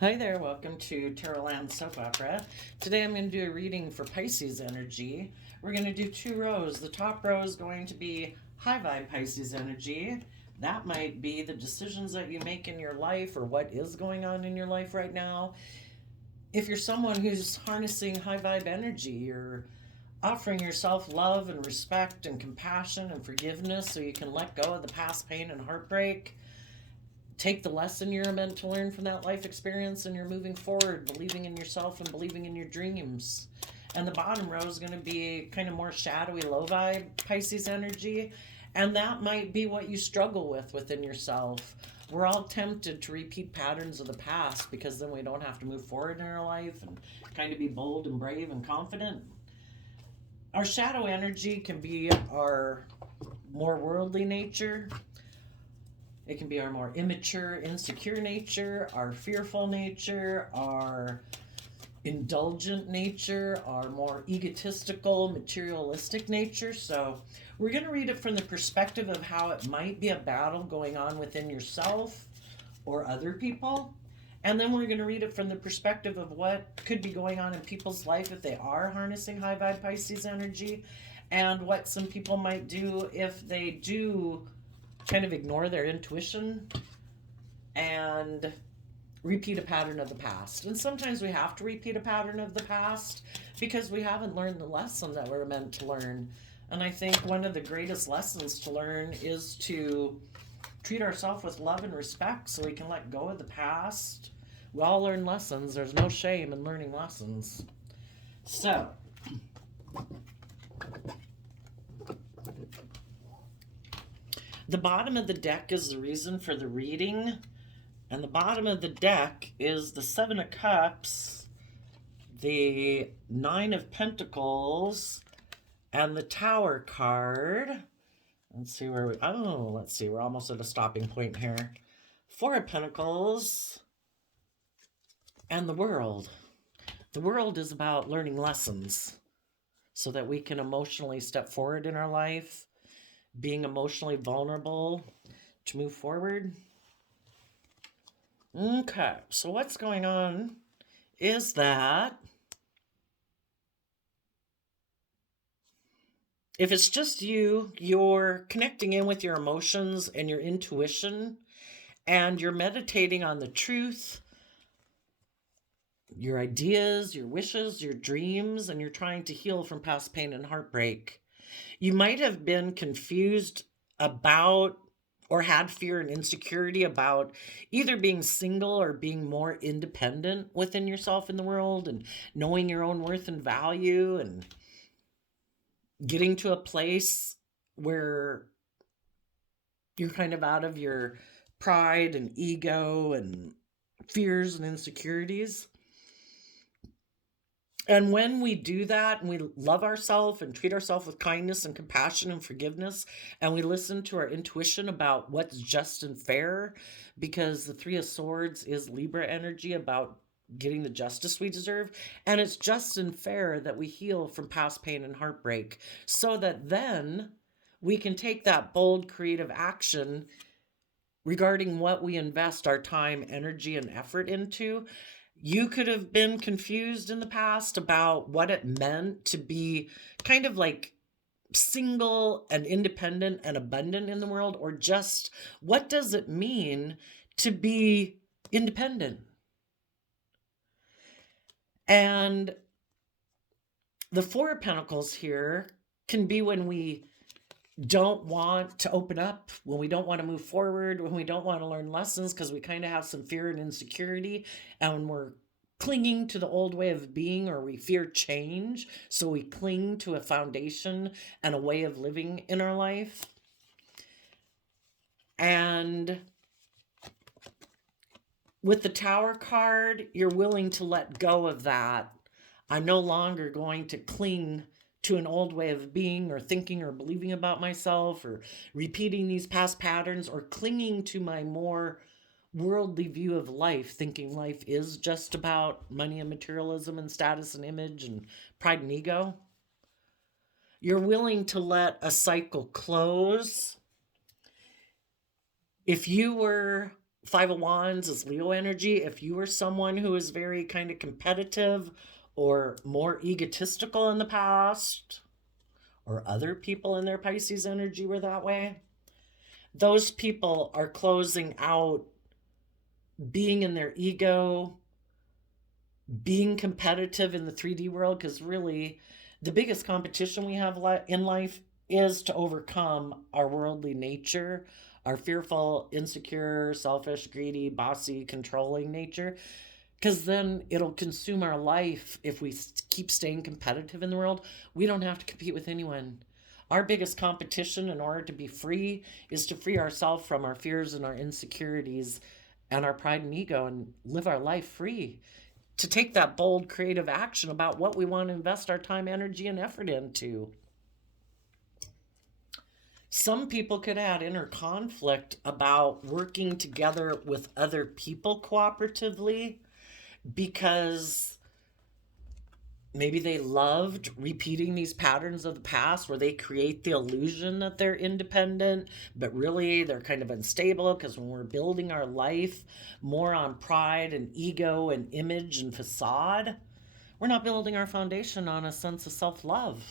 Hi there, welcome to Tarotland Soap Opera. Today I'm going to do a reading for Pisces energy. We're going to do two rows. The top row is going to be high vibe Pisces energy. That might be the decisions that you make in your life or what is going on in your life right now. If you're someone who's harnessing high vibe energy, you're offering yourself love and respect and compassion and forgiveness so you can let go of the past pain and heartbreak, take the lesson you're meant to learn from that life experience, and you're moving forward, believing in yourself and believing in your dreams. And the bottom row is going to be kind of more shadowy, low vibe Pisces energy. And that might be what you struggle with within yourself. We're all tempted to repeat patterns of the past because then we don't have to move forward in our life and kind of be bold and brave and confident. Our shadow energy can be our more worldly nature. It can be our more immature, insecure nature, our fearful nature, our indulgent nature, our more egotistical, materialistic nature. So we're going to read it from the perspective of how it might be a battle going on within yourself or other people. And then we're going to read it from the perspective of what could be going on in people's life if they are harnessing high vibe Pisces energy, and what some people might do if they do kind of ignore their intuition and repeat a pattern of the past. And sometimes we have to repeat a pattern of the past because we haven't learned the lesson that we're meant to learn. And I think one of the greatest lessons to learn is to treat ourselves with love and respect so we can let go of the past. We all learn lessons. There's no shame in learning lessons. So, the bottom of the deck is the reason for the reading. And the bottom of the deck is the Seven of Cups, the Nine of Pentacles, and the Tower card. Let's see, we're almost at a stopping point here. Four of Pentacles, and the World. The World is about learning lessons so that we can emotionally step forward in our life, being emotionally vulnerable to move forward. Okay, so what's going on is that if it's just you, you're connecting in with your emotions and your intuition, and you're meditating on the truth, your ideas, your wishes, your dreams, and you're trying to heal from past pain and heartbreak. You might have been confused about or had fear and insecurity about either being single or being more independent within yourself in the world, and knowing your own worth and value, and getting to a place where you're kind of out of your pride and ego and fears and insecurities. And when we do that and we love ourselves and treat ourselves with kindness and compassion and forgiveness, and we listen to our intuition about what's just and fair, because the Three of Swords is Libra energy, about getting the justice we deserve. And it's just and fair that we heal from past pain and heartbreak so that then we can take that bold, creative action regarding what we invest our time, energy, and effort into. You could have been confused in the past about what it meant to be kind of like single and independent and abundant in the world, or just what does it mean to be independent. And the Four of Pentacles here can be when we don't want to open up, when we don't want to move forward, when we don't want to learn lessons because we kind of have some fear and insecurity, and we're clinging to the old way of being, or we fear change, so we cling to a foundation and a way of living in our life. And with the Tower card, you're willing to let go of that. I'm no longer going to cling to an old way of being or thinking or believing about myself, or repeating these past patterns, or clinging to my more worldly view of life, thinking life is just about money and materialism and status and image and pride and ego. You're willing to let a cycle close. If you were Five of Wands is Leo energy. If you were someone who is very kind of competitive or more egotistical in the past, or other people in their Pisces energy were that way, those people are closing out being in their ego, being competitive in the 3D world, because really the biggest competition we have in life is to overcome our worldly nature, our fearful, insecure, selfish, greedy, bossy, controlling nature. Because then it'll consume our life if we keep staying competitive in the world. We don't have to compete with anyone. Our biggest competition in order to be free is to free ourselves from our fears and our insecurities and our pride and ego and live our life free. To take that bold, creative action about what we want to invest our time, energy, and effort into. Some people could add inner conflict about working together with other people cooperatively because maybe they loved repeating these patterns of the past where they create the illusion that they're independent, but really they're kind of unstable, because when we're building our life more on pride and ego and image and facade, we're not building our foundation on a sense of self-love.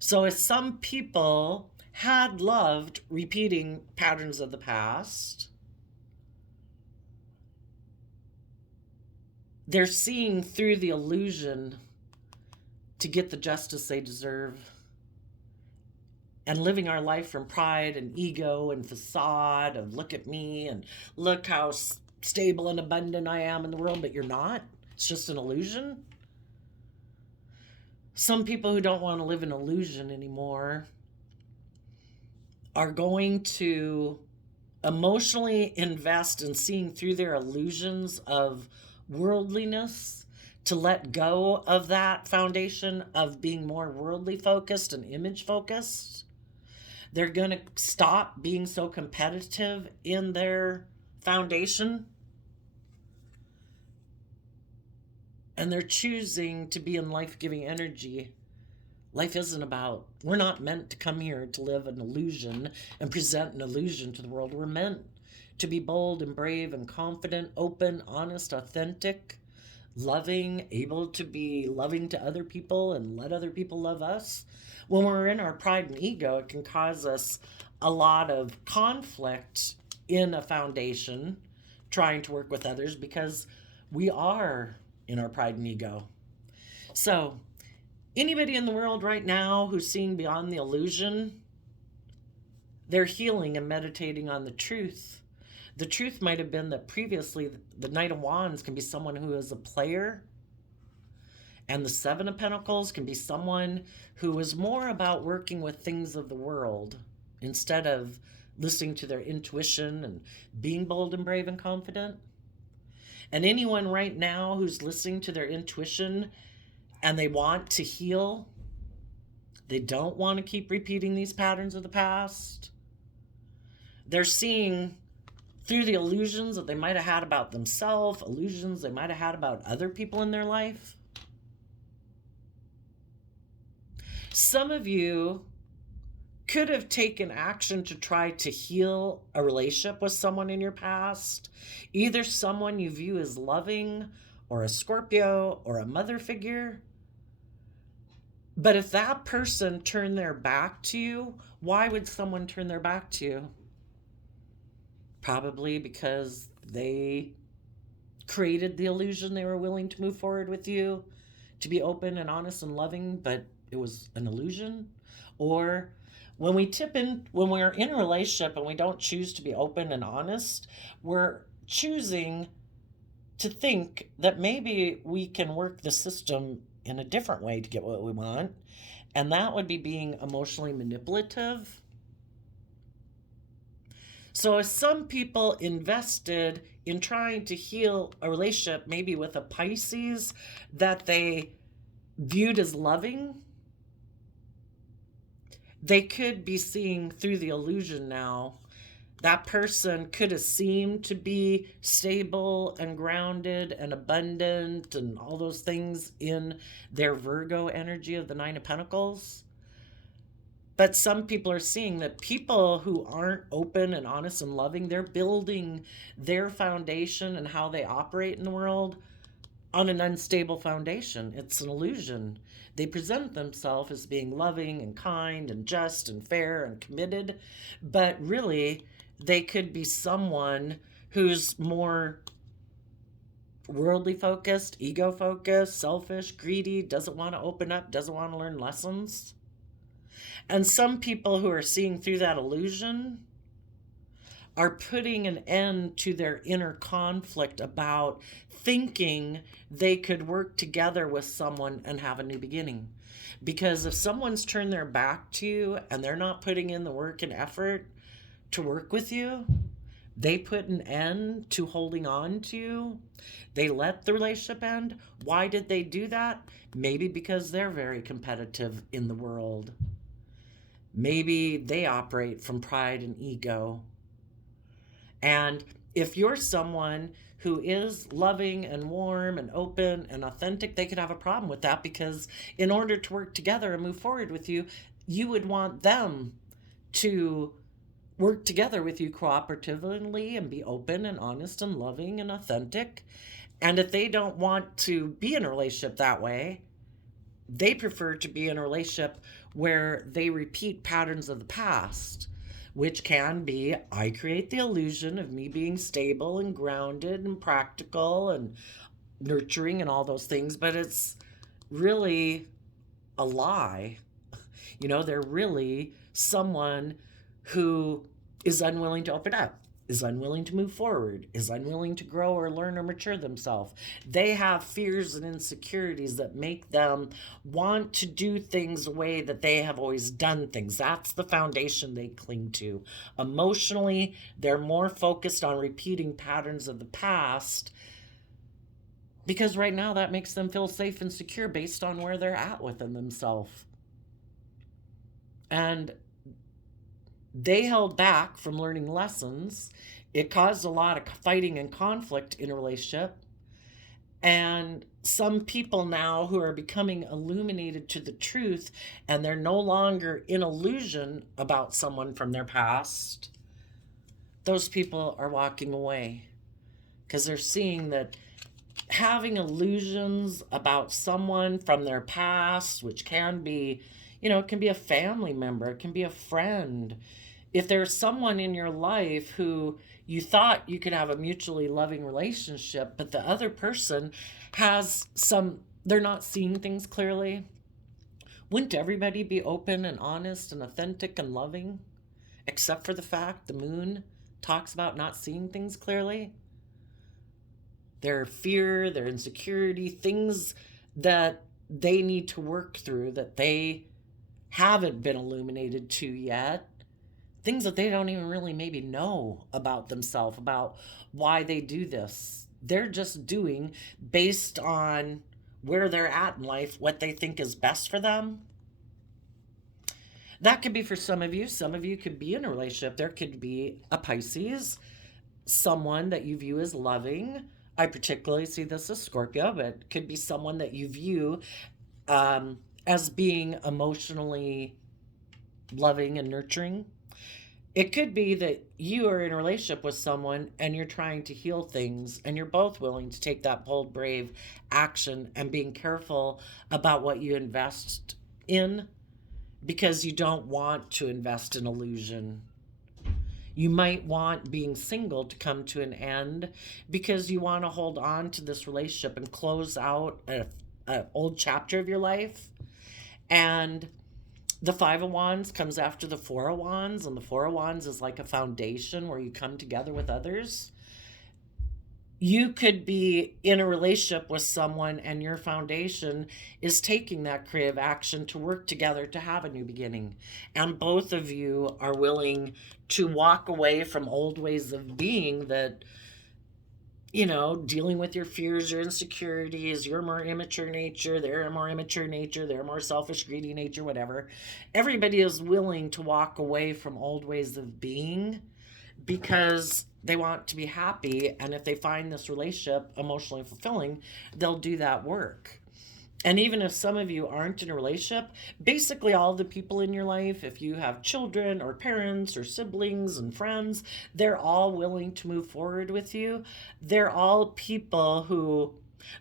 So if some people had loved repeating patterns of the past, they're seeing through the illusion to get the justice they deserve and living our life from pride and ego and facade of look at me and look how stable and abundant I am in the world, but you're not. It's just an illusion. Some people who don't want to live in illusion anymore are going to emotionally invest in seeing through their illusions of worldliness, to let go of that foundation of being more worldly focused and image focused. They're going to stop being so competitive in their foundation. And they're choosing to be in life-giving energy. Life isn't about, we're not meant to come here to live an illusion and present an illusion to the world. We're meant to be bold and brave and confident, open, honest, authentic, loving, able to be loving to other people and let other people love us. When we're in our pride and ego, it can cause us a lot of conflict in a foundation trying to work with others because we are in our pride and ego. So anybody in the world right now who's seeing beyond the illusion, they're healing and meditating on the truth. The truth might have been that previously the Knight of Wands can be someone who is a player, and the Seven of Pentacles can be someone who is more about working with things of the world instead of listening to their intuition and being bold and brave and confident. And anyone right now who's listening to their intuition and they want to heal, they don't want to keep repeating these patterns of the past, they're seeing through the illusions that they might have had about themselves, illusions they might have had about other people in their life. Some of you could have taken action to try to heal a relationship with someone in your past, either someone you view as loving or a Scorpio or a mother figure. But if that person turned their back to you, why would someone turn their back to you? Probably because they created the illusion they were willing to move forward with you, to be open and honest and loving, but it was an illusion. Or when we're in a relationship and we don't choose to be open and honest, we're choosing to think that maybe we can work the system in a different way to get what we want. And that would be being emotionally manipulative. So if some people invested in trying to heal a relationship, maybe with a Pisces that they viewed as loving, they could be seeing through the illusion now. That person could have seemed to be stable and grounded and abundant and all those things in their Virgo energy of the Nine of Pentacles. But some people are seeing that people who aren't open and honest and loving, they're building their foundation and how they operate in the world on an unstable foundation. It's an illusion. They present themselves as being loving and kind and just and fair and committed, but really they could be someone who's more worldly focused, ego focused, selfish, greedy, doesn't want to open up, doesn't want to learn lessons. And some people who are seeing through that illusion are putting an end to their inner conflict about thinking they could work together with someone and have a new beginning. Because if someone's turned their back to you and they're not putting in the work and effort to work with you, they put an end to holding on to you. They let the relationship end. Why did they do that? Maybe because they're very competitive in the world. Maybe they operate from pride and ego. And if you're someone who is loving and warm and open and authentic, they could have a problem with that, because in order to work together and move forward with you, you would want them to work together with you cooperatively and be open and honest and loving and authentic. And if they don't want to be in a relationship that way, they prefer to be in a relationship where they repeat patterns of the past, which can be, I create the illusion of me being stable and grounded and practical and nurturing and all those things, but it's really a lie. They're really someone who is unwilling to open up, is unwilling to move forward, is unwilling to grow or learn or mature themselves. They have fears and insecurities that make them want to do things the way that they have always done things. That's the foundation they cling to. Emotionally, they're more focused on repeating patterns of the past, because right now that makes them feel safe and secure based on where they're at within themselves. And they held back from learning lessons. It caused a lot of fighting and conflict in a relationship. And some people now who are becoming illuminated to the truth, and they're no longer in illusion about someone from their past, those people are walking away because they're seeing that having illusions about someone from their past, which can be, it can be a family member, it can be a friend. If there's someone in your life who you thought you could have a mutually loving relationship, but the other person they're not seeing things clearly, wouldn't everybody be open and honest and authentic and loving? Except for the fact the moon talks about not seeing things clearly. Their fear, their insecurity, things that they need to work through that they haven't been illuminated to yet. Things that they don't even really maybe know about themselves, about why they do this. They're just doing based on where they're at in life, what they think is best for them. That could be for some of you. Some of you could be in a relationship. There could be a Pisces, someone that you view as loving. I particularly see this as Scorpio, but it could be someone that you view as being emotionally loving and nurturing. It could be that you are in a relationship with someone and you're trying to heal things, and you're both willing to take that bold, brave action and being careful about what you invest in, because you don't want to invest in illusion. You might want being single to come to an end because you want to hold on to this relationship and close out an old chapter of your life. And the Five of Wands comes after the Four of Wands, and the Four of Wands is like a foundation where you come together with others. You could be in a relationship with someone and your foundation is taking that creative action to work together to have a new beginning. And both of you are willing to walk away from old ways of being that, dealing with your fears, your insecurities, your more immature nature, their more immature nature, their more selfish, greedy nature, whatever. Everybody is willing to walk away from old ways of being because they want to be happy. And if they find this relationship emotionally fulfilling, they'll do that work. And even if some of you aren't in a relationship, basically all the people in your life, if you have children or parents or siblings and friends, they're all willing to move forward with you. They're all people who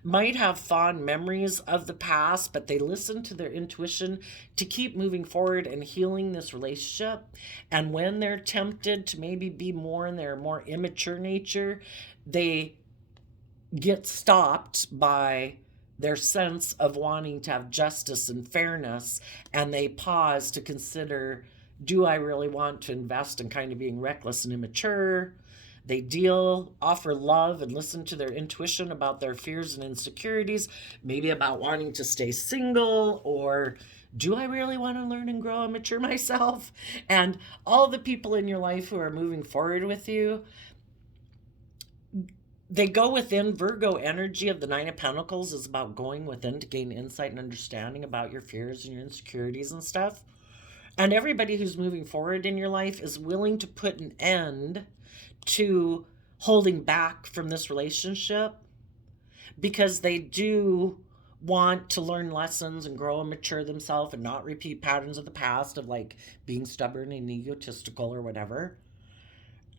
might have fond memories of the past, but they listen to their intuition to keep moving forward and healing this relationship. And when they're tempted to maybe be more in their more immature nature, they get stopped by their sense of wanting to have justice and fairness, and they pause to consider, do I really want to invest in kind of being reckless and immature? They offer love, and listen to their intuition about their fears and insecurities, maybe about wanting to stay single, or do I really want to learn and grow and mature myself? And all the people in your life who are moving forward with you, they go within. Virgo energy of the Nine of Pentacles is about going within to gain insight and understanding about your fears and your insecurities and stuff. And everybody who's moving forward in your life is willing to put an end to holding back from this relationship, because they do want to learn lessons and grow and mature themselves and not repeat patterns of the past of like being stubborn and egotistical or whatever.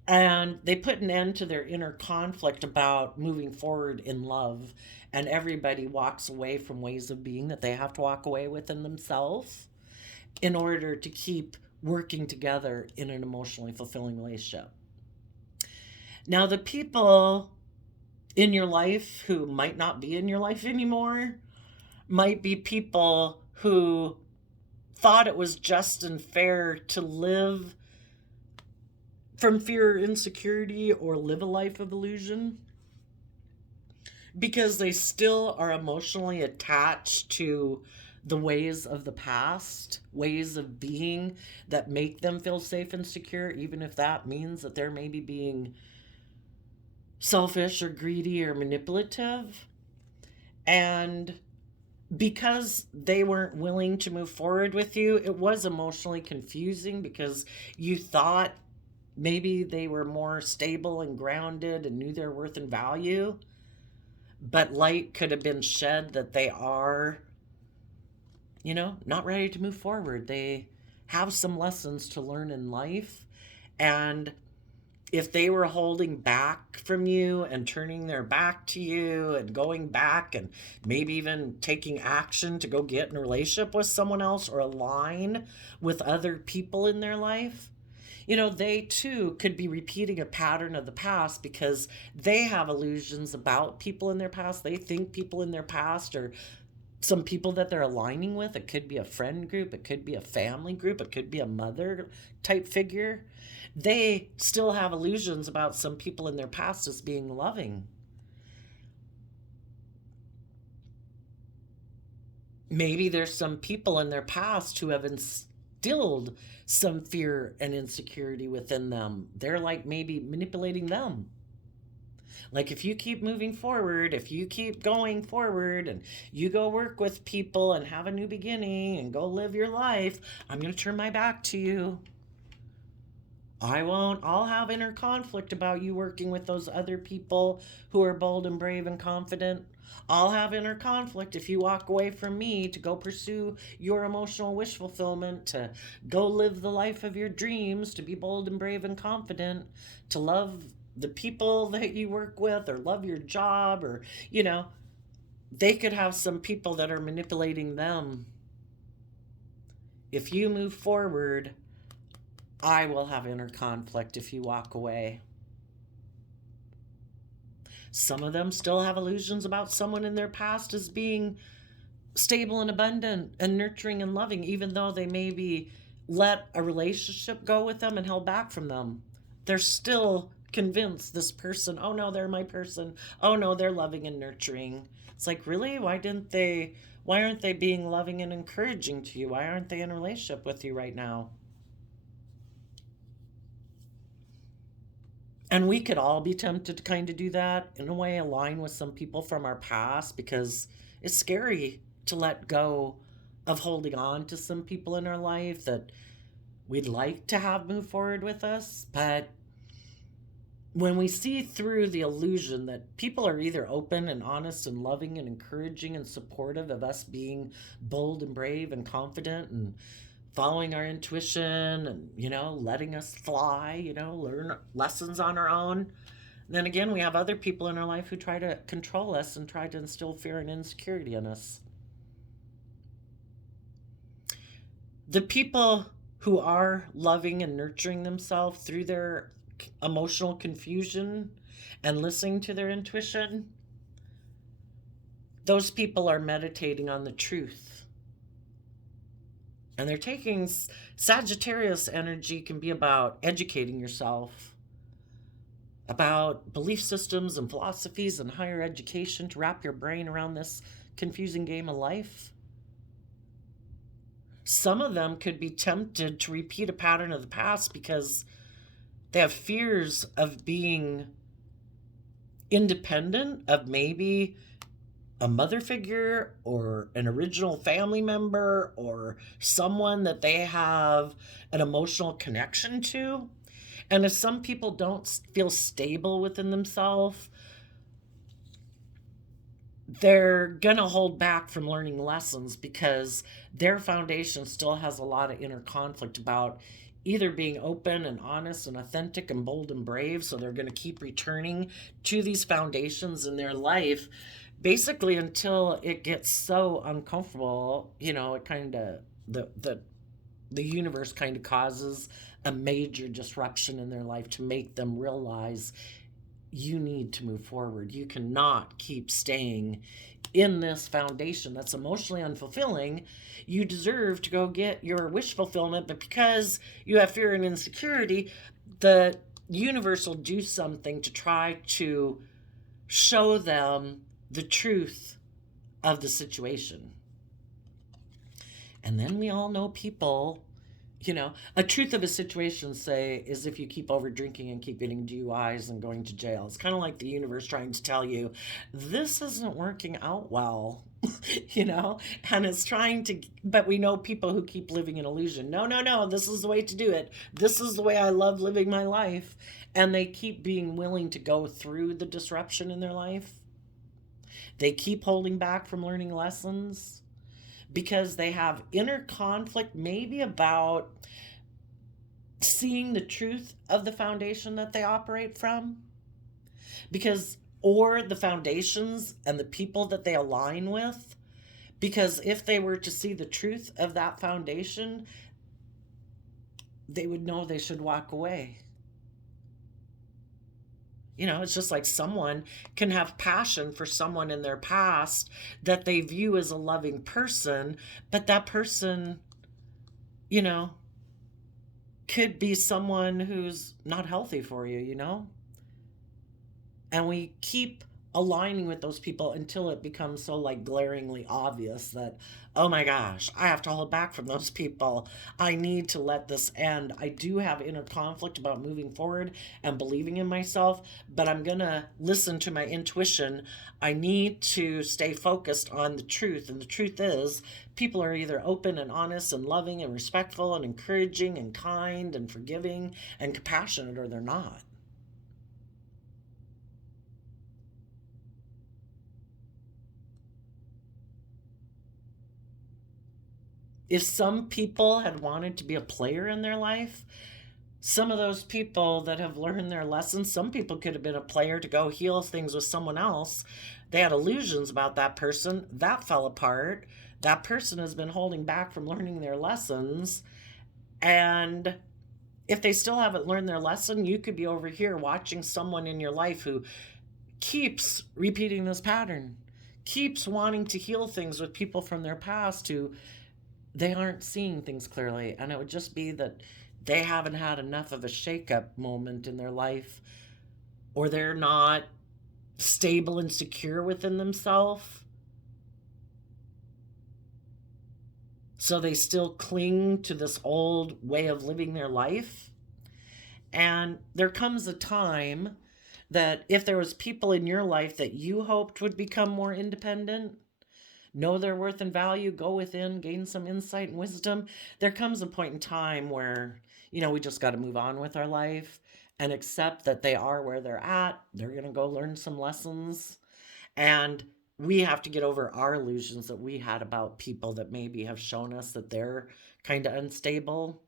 And they put an end to their inner conflict about moving forward in love. And everybody walks away from ways of being that they have to walk away within themselves in order to keep working together in an emotionally fulfilling relationship. Now, the people in your life who might not be in your life anymore might be people who thought it was just and fair to live from fear or insecurity or live a life of illusion, because they still are emotionally attached to the ways of the past, ways of being that make them feel safe and secure, even if that means that they're maybe being selfish or greedy or manipulative. And because they weren't willing to move forward with you, it was emotionally confusing, because you thought maybe they were more stable and grounded and knew their worth and value, but light could have been shed that they are, not ready to move forward. They have some lessons to learn in life. And if they were holding back from you and turning their back to you and going back and maybe even taking action to go get in a relationship with someone else or align with other people in their life, they too could be repeating a pattern of the past, because they have illusions about people in their past. They think people in their past are some people that they're aligning with. It could be a friend group, it could be a family group, it could be a mother type figure. They still have illusions about some people in their past as being loving. Maybe there's some people in their past who have instilled some fear and insecurity within them. They're like maybe manipulating them. Like, if you keep moving forward, if you keep going forward and you go work with people and have a new beginning and go live your life, I'm going to turn my back to you. I'll have inner conflict about you working with those other people who are bold and brave and confident. I'll have inner conflict if you walk away from me to go pursue your emotional wish fulfillment, to go live the life of your dreams, to be bold and brave and confident, to love the people that you work with or love your job, or, they could have some people that are manipulating them. If you move forward, I will have inner conflict if you walk away. Some of them still have illusions about someone in their past as being stable and abundant and nurturing and loving, even though they maybe let a relationship go with them and held back from them. They're still convinced this person, oh no, they're my person. Oh no, they're loving and nurturing. It's like, really? Why aren't they being loving and encouraging to you? Why aren't they in a relationship with you right now? And we could all be tempted to kind of do that, in a way, align with some people from our past, because it's scary to let go of holding on to some people in our life that we'd like to have move forward with us. But when we see through the illusion that people are either open and honest and loving and encouraging and supportive of us being bold and brave and confident and following our intuition and, letting us fly, learn lessons on our own. Then again, we have other people in our life who try to control us and try to instill fear and insecurity in us. The people who are loving and nurturing themselves through their emotional confusion and listening to their intuition, those people are meditating on the truth. And they're taking Sagittarius energy can be about educating yourself, about belief systems and philosophies and higher education to wrap your brain around this confusing game of life. Some of them could be tempted to repeat a pattern of the past because they have fears of being independent of maybe a mother figure or an original family member or someone that they have an emotional connection to. And if some people don't feel stable within themselves, they're going to hold back from learning lessons because their foundation still has a lot of inner conflict about either being open and honest and authentic and bold and brave. So they're going to keep returning to these foundations in their life, basically until it gets so uncomfortable, it kind of, the universe kind of causes a major disruption in their life to make them realize you need to move forward. You cannot keep staying in this foundation that's emotionally unfulfilling. You deserve to go get your wish fulfillment, but because you have fear and insecurity, the universe will do something to try to show them the truth of the situation. And then we all know people, a truth of a situation, say, is if you keep over drinking and keep getting DUIs and going to jail. It's kind of like the universe trying to tell you, this isn't working out well, and it's trying to, but we know people who keep living in illusion. No, this is the way to do it. This is the way I love living my life. And they keep being willing to go through the disruption in their life. They keep holding back from learning lessons because they have inner conflict, maybe about seeing the truth of the foundation that they operate from, or the foundations and the people that they align with, because if they were to see the truth of that foundation, they would know they should walk away. It's just like someone can have passion for someone in their past that they view as a loving person, but that person, could be someone who's not healthy for you, And we keep aligning with those people until it becomes so glaringly obvious that, oh my gosh, I have to hold back from those people. I need to let this end. I do have inner conflict about moving forward and believing in myself, but I'm going to listen to my intuition. I need to stay focused on the truth. And the truth is, people are either open and honest and loving and respectful and encouraging and kind and forgiving and compassionate, or they're not. If some people had wanted to be a player in their life, some of those people that have learned their lessons, some people could have been a player to go heal things with someone else. They had illusions about that person. That fell apart. That person has been holding back from learning their lessons. And if they still haven't learned their lesson, you could be over here watching someone in your life who keeps repeating this pattern, keeps wanting to heal things with people from their past who they aren't seeing things clearly. And it would just be that they haven't had enough of a shake-up moment in their life, or they're not stable and secure within themselves. So they still cling to this old way of living their life. And there comes a time that if there was people in your life that you hoped would become more independent, know their worth and value, go within, gain some insight and wisdom, there comes a point in time where, we just got to move on with our life. and accept that they are where they're at. They're going to go learn some lessons. And we have to get over our illusions that we had about people that maybe have shown us that they're kind of unstable,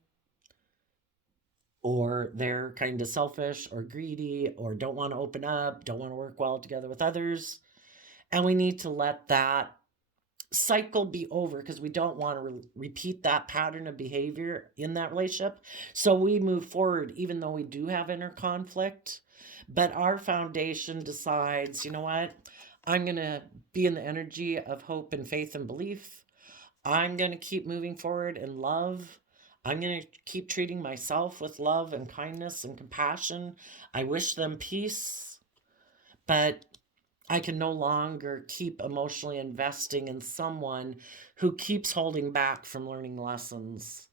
or they're kind of selfish or greedy, or don't want to open up, don't want to work well together with others. And we need to let that cycle be over, because we don't want to repeat that pattern of behavior in that relationship. So we move forward even though we do have inner conflict, but our foundation decides, you know what, I'm going to be in the energy of hope and faith and belief. I'm going to keep moving forward in love. I'm going to keep treating myself with love and kindness and compassion. I wish them peace, but I can no longer keep emotionally investing in someone who keeps holding back from learning lessons.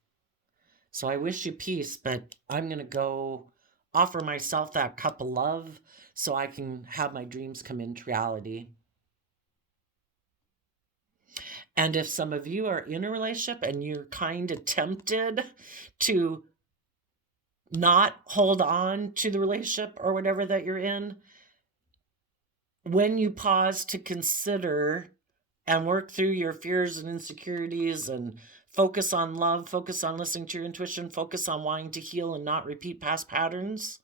So I wish you peace, but I'm going to go offer myself that cup of love so I can have my dreams come into reality. And if some of you are in a relationship and you're kind of tempted to not hold on to the relationship or whatever that you're in, when you pause to consider and work through your fears and insecurities and focus on love, focus on listening to your intuition, focus on wanting to heal and not repeat past patterns,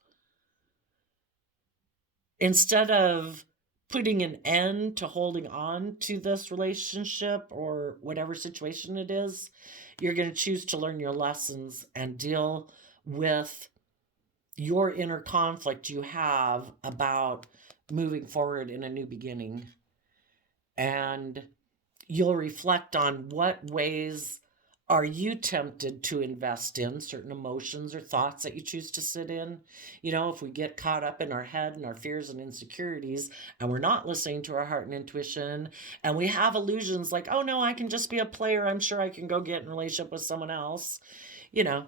instead of putting an end to holding on to this relationship or whatever situation it is, you're going to choose to learn your lessons and deal with your inner conflict you have about moving forward in a new beginning. And you'll reflect on what ways are you tempted to invest in certain emotions or thoughts that you choose to sit in. You know, if we get caught up in our head and our fears and insecurities, and we're not listening to our heart and intuition, and we have illusions like, oh no, I can just be a player, I'm sure I can go get in a relationship with someone else. You know,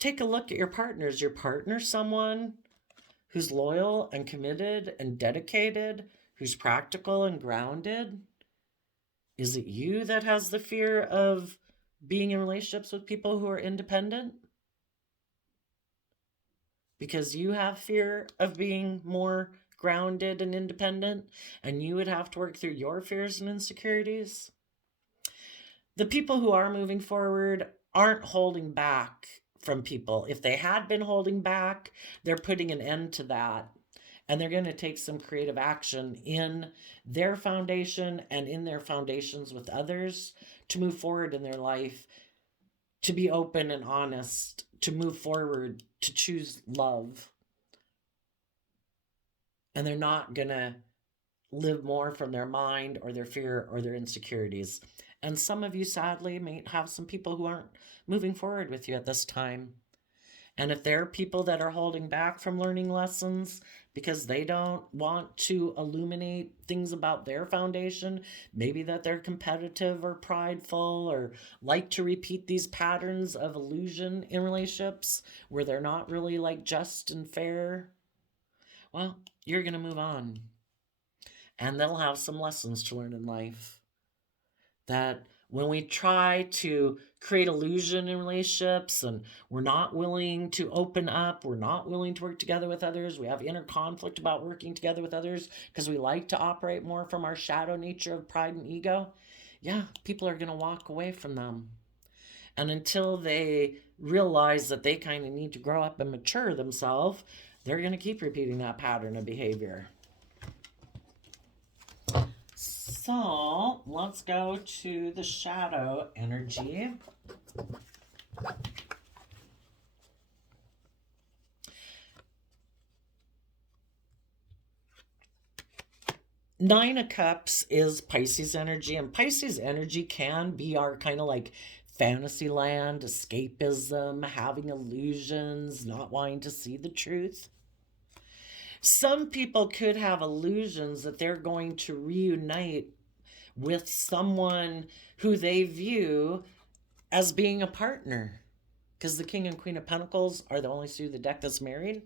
take a look at your partner. Is your partner someone who's loyal and committed and dedicated, who's practical and grounded? Is it you that has the fear of being in relationships with people who are independent? Because you have fear of being more grounded and independent, and you would have to work through your fears and insecurities? The people who are moving forward aren't holding back from people. If they had been holding back, they're putting an end to that. And they're going to take some creative action in their foundation and in their foundations with others to move forward in their life, to be open and honest, to move forward, to choose love. And they're not going to live more from their mind or their fear or their insecurities. And some of you, sadly, may have some people who aren't moving forward with you at this time. And if there are people that are holding back from learning lessons because they don't want to illuminate things about their foundation, maybe that they're competitive or prideful or like to repeat these patterns of illusion in relationships where they're not really like just and fair, well, you're going to move on. And they'll have some lessons to learn in life. That when we try to create illusion in relationships and we're not willing to open up, we're not willing to work together with others, we have inner conflict about working together with others because we like to operate more from our shadow nature of pride and ego, yeah, people are going to walk away from them. And until they realize that they kind of need to grow up and mature themselves, they're going to keep repeating that pattern of behavior. So let's go to the shadow energy. Nine of Cups is Pisces energy, and Pisces energy can be our kind of like fantasy land, escapism, having illusions, not wanting to see the truth. Some people could have illusions that they're going to reunite with someone who they view as being a partner, because the King and Queen of Pentacles are the only two of the deck that's married.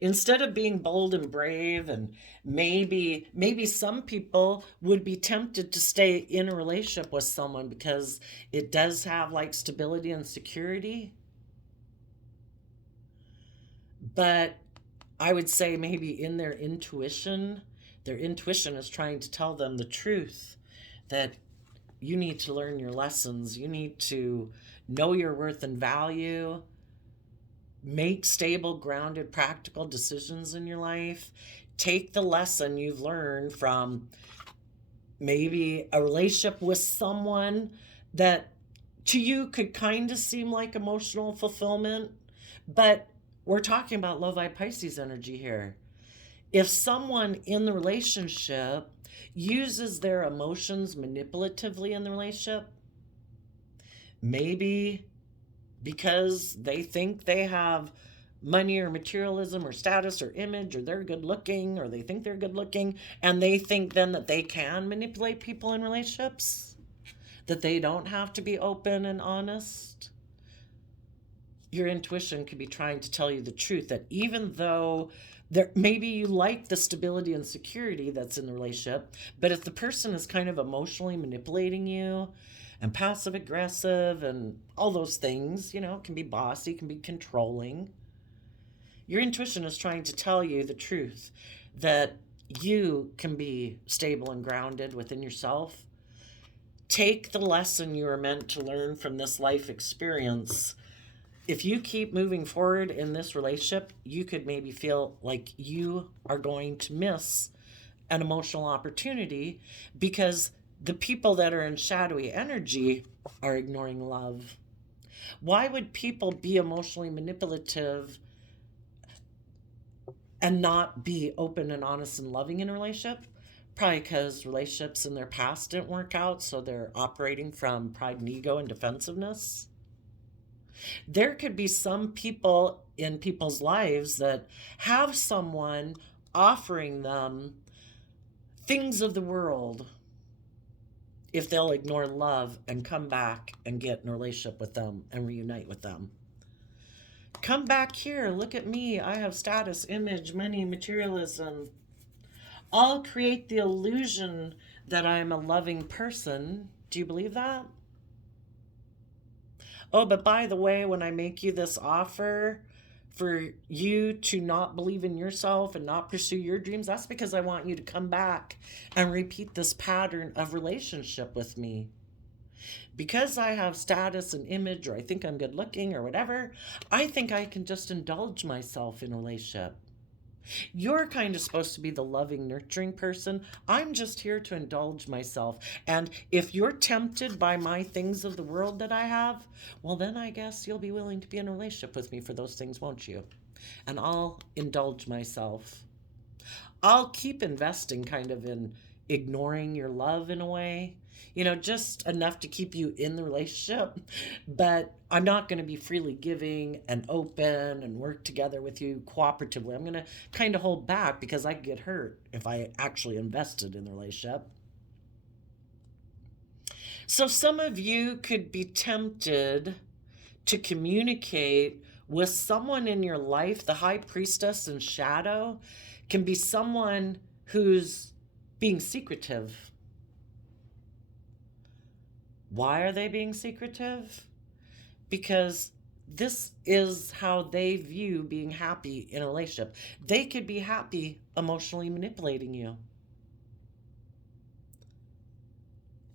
Instead of being bold and brave, and maybe some people would be tempted to stay in a relationship with someone because it does have like stability and security. But I would say maybe in their intuition is trying to tell them the truth, that you need to learn your lessons. You need to know your worth and value, make stable, grounded, practical decisions in your life. Take the lesson you've learned from maybe a relationship with someone that to you could kind of seem like emotional fulfillment, but we're talking about low vibe Pisces energy here. If someone in the relationship uses their emotions manipulatively in the relationship, maybe because they think they have money or materialism or status or image, or they're good looking, or they think they're good looking, and they think then that they can manipulate people in relationships, that they don't have to be open and honest. Your intuition could be trying to tell you the truth, that even though maybe you like the stability and security that's in the relationship, but if the person is kind of emotionally manipulating you and passive aggressive and all those things, can be bossy, can be controlling, your intuition is trying to tell you the truth, that you can be stable and grounded within yourself. Take the lesson you were meant to learn from this life experience. If you keep moving forward in this relationship, you could maybe feel like you are going to miss an emotional opportunity because the people that are in shadowy energy are ignoring love. Why would people be emotionally manipulative and not be open and honest and loving in a relationship? Probably because relationships in their past didn't work out, so they're operating from pride and ego and defensiveness. There could be some people in people's lives that have someone offering them things of the world if they'll ignore love and come back and get in a relationship with them and reunite with them. Come back here, look at me. I have status, image, money, materialism. I'll create the illusion that I'm a loving person. Do you believe that? Oh, but by the way, when I make you this offer for you to not believe in yourself and not pursue your dreams, that's because I want you to come back and repeat this pattern of relationship with me. Because I have status and image, or I think I'm good looking or whatever, I think I can just indulge myself in a relationship. You're kind of supposed to be the loving, nurturing person. I'm just here to indulge myself. And if you're tempted by my things of the world that I have, well, then I guess you'll be willing to be in a relationship with me for those things, won't you? And I'll indulge myself. I'll keep investing kind of in ignoring your love in a way, just enough to keep you in the relationship. But I'm not going to be freely giving and open and work together with you cooperatively. I'm going to kind of hold back because I get hurt if I actually invested in the relationship. So some of you could be tempted to communicate with someone in your life. The high priestess in shadow can be someone who's being secretive. Why are they being secretive? Because this is how they view being happy in a relationship. They could be happy emotionally manipulating you.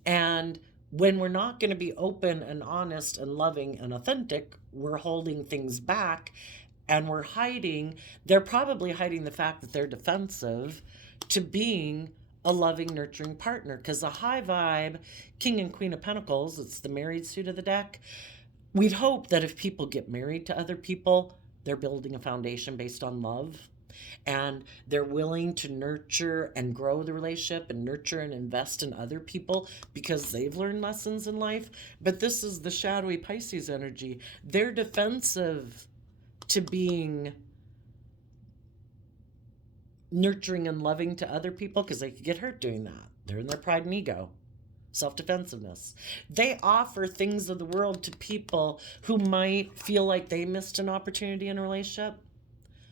And when we're not going to be open and honest and loving and authentic, we're holding things back and we're hiding. They're probably hiding the fact that they're defensive to being a loving, nurturing partner. Because the high vibe King and Queen of Pentacles, it's the married suit of the deck. We'd hope that if people get married to other people, they're building a foundation based on love. And they're willing to nurture and grow the relationship and nurture and invest in other people because they've learned lessons in life. But this is the shadowy Pisces energy. They're defensive to being nurturing and loving to other people because they could get hurt doing that. They're in their pride and ego, self-defensiveness. They offer things of the world to people who might feel like they missed an opportunity in a relationship.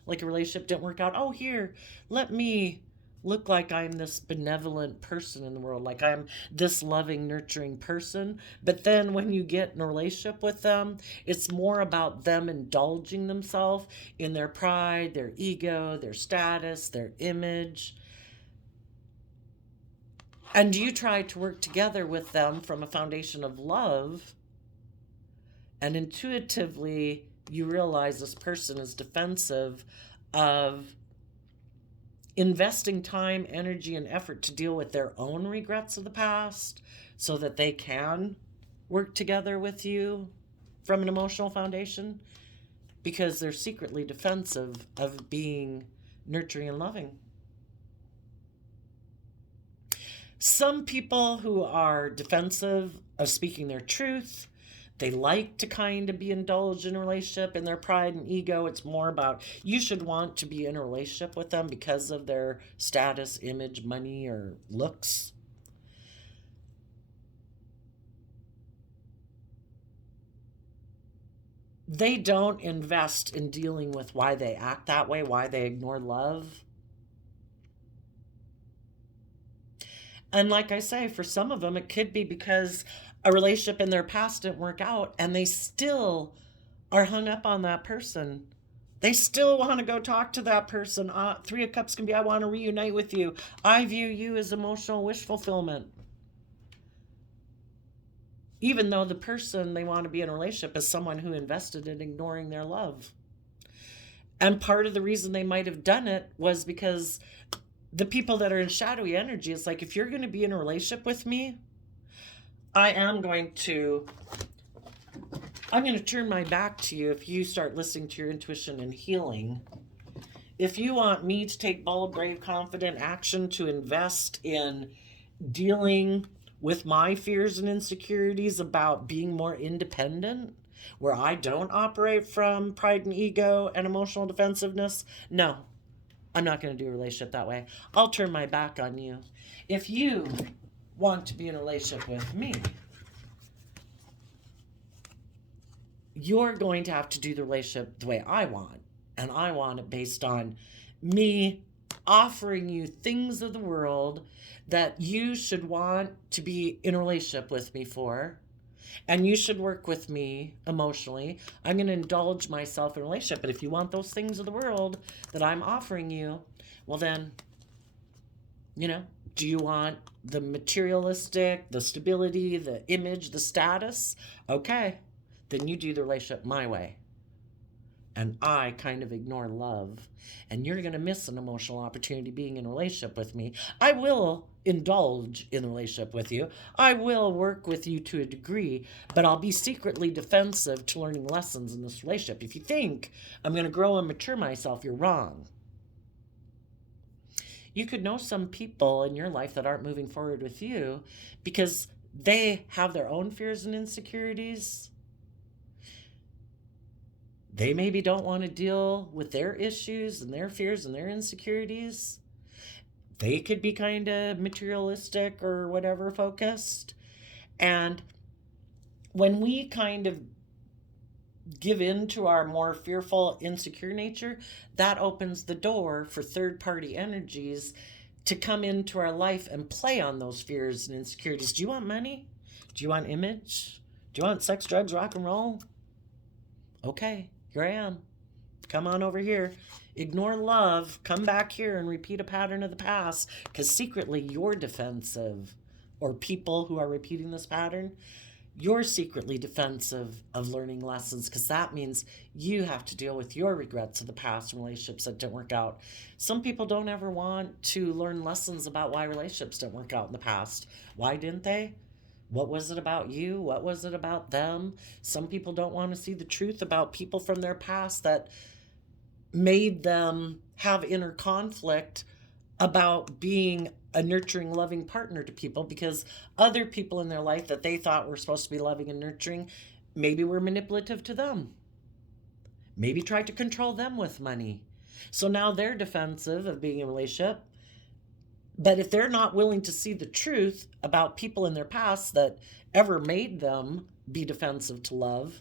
Like a relationship didn't work out. Oh, here, let me look like I'm this benevolent person in the world, like I'm this loving, nurturing person. But then when you get in a relationship with them, it's more about them indulging themselves in their pride, their ego, their status, their image. And you try to work together with them from a foundation of love, and intuitively you realize this person is defensive of investing time, energy, and effort to deal with their own regrets of the past so that they can work together with you from an emotional foundation, because they're secretly defensive of being nurturing and loving. Some people who are defensive of speaking their truth, they like to kind of be indulged in a relationship in their pride and ego. It's more about you should want to be in a relationship with them because of their status, image, money, or looks. They don't invest in dealing with why they act that way, why they ignore love. And like I say, for some of them, it could be because a relationship in their past didn't work out and they still are hung up on that person. They still want to go talk to that person. Three of Cups can be, I want to reunite with you. I view you as emotional wish fulfillment. Even though the person they want to be in a relationship is someone who invested in ignoring their love. And part of the reason they might have done it was because the people that are in shadowy energy, it's like, if you're going to be in a relationship with me, I'm going to turn my back to you if you start listening to your intuition and healing. If you want me to take bold, brave, confident action to invest in dealing with my fears and insecurities about being more independent, where I don't operate from pride and ego and emotional defensiveness, no, I'm not going to do a relationship that way. I'll turn my back on you. If you want to be in a relationship with me, you're going to have to do the relationship the way I want. And I want it based on me offering you things of the world that you should want to be in a relationship with me for. And you should work with me emotionally. I'm going to indulge myself in a relationship. But if you want those things of the world that I'm offering you, well then, do you want the materialistic, the stability, the image, the status? Okay, then you do the relationship my way. And I kind of ignore love. And you're going to miss an emotional opportunity being in a relationship with me. I will indulge in a relationship with you. I will work with you to a degree, but I'll be secretly defensive to learning lessons in this relationship. If you think I'm going to grow and mature myself, you're wrong. You could know some people in your life that aren't moving forward with you because they have their own fears and insecurities. They maybe don't want to deal with their issues and their fears and their insecurities. They could be kind of materialistic or whatever focused. And when we kind of give in to our more fearful, insecure nature, that opens the door for third-party energies to come into our life and play on those fears and insecurities. Do you want money? Do you want image? Do you want sex, drugs, rock and roll? Okay, here I am. Come on over here. Ignore love. Come back here and repeat a pattern of the past, because secretly you're defensive, or people who are repeating this pattern, you're secretly defensive of learning lessons, because that means you have to deal with your regrets of the past and relationships that didn't work out. Some people don't ever want to learn lessons about why relationships didn't work out in the past. Why didn't they? What was it about you? What was it about them? Some people don't want to see the truth about people from their past that made them have inner conflict about being a nurturing, loving partner to people, because other people in their life that they thought were supposed to be loving and nurturing maybe were manipulative to them. Maybe tried to control them with money. So now they're defensive of being in a relationship. But if they're not willing to see the truth about people in their past that ever made them be defensive to love,